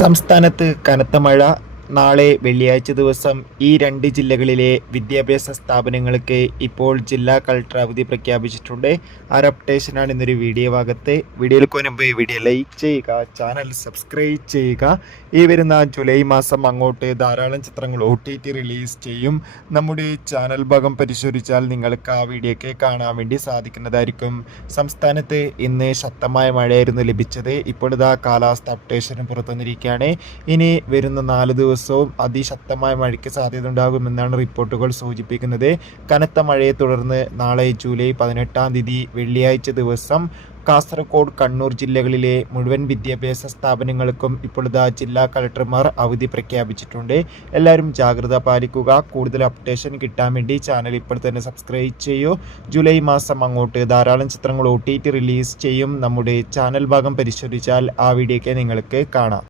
സംസ്ഥാനത്ത് കനത്ത മഴ. നാളെ വെള്ളിയാഴ്ച ദിവസം ഈ രണ്ട് ജില്ലകളിലെ വിദ്യാഭ്യാസ സ്ഥാപനങ്ങൾക്ക് ഇപ്പോൾ ജില്ലാ കളക്ടർ അവധി പ്രഖ്യാപിച്ചിട്ടുണ്ട്. ആ ഒരു അപ്ഡേഷനാണ് ഇന്നൊരു വീഡിയോ ഭാഗത്ത്. വീഡിയോയിൽ മുൻപ് വീഡിയോ ലൈക്ക് ചെയ്യുക, ചാനൽ സബ്സ്ക്രൈബ് ചെയ്യുക. ഈ വരുന്ന ജൂലൈ മാസം അങ്ങോട്ട് ധാരാളം ചിത്രങ്ങൾ OTT റിലീസ് ചെയ്യും. നമ്മുടെ ചാനൽ ഭാഗം പരിശോധിച്ചാൽ നിങ്ങൾക്ക് ആ വീഡിയോയ്ക്ക് കാണാൻ വേണ്ടി സാധിക്കുന്നതായിരിക്കും. സംസ്ഥാനത്ത് ഇന്ന് ശക്തമായ മഴയായിരുന്നു ലഭിച്ചത്. ഇപ്പോൾ ഇതാ കാലാവസ്ഥ അപ്ഡേഷനും പുറത്തുവന്നിരിക്കുകയാണ്. ഇനി വരുന്ന 4 ദിവസവും അതിശക്തമായ മഴയ്ക്ക് സാധ്യത ഉണ്ടാകുമെന്നാണ് റിപ്പോർട്ടുകൾ സൂചിപ്പിക്കുന്നത്. കനത്ത മഴയെ തുടർന്ന് നാളെ ജൂലൈ 18-ാം തീയതി വെള്ളിയാഴ്ച ദിവസം കാസർഗോഡ്, കണ്ണൂർ ജില്ലകളിലെ മുഴുവൻ വിദ്യാഭ്യാസ സ്ഥാപനങ്ങൾക്കും ഇപ്പോഴത്തെ ജില്ലാ കളക്ടർമാർ അവധി പ്രഖ്യാപിച്ചിട്ടുണ്ട്. എല്ലാവരും ജാഗ്രത പാലിക്കുക. കൂടുതൽ അപ്ഡേഷൻ കിട്ടാൻ വേണ്ടി ചാനൽ ഇപ്പോൾ തന്നെ സബ്സ്ക്രൈബ് ചെയ്യൂ. ജൂലൈ മാസം അങ്ങോട്ട് ധാരാളം ചിത്രങ്ങൾ OTT റിലീസ് ചെയ്യും. നമ്മുടെ ചാനൽ ഭാഗം പരിശോധിച്ചാൽ ആ വീഡിയോയ്ക്ക് നിങ്ങൾക്ക് കാണാം.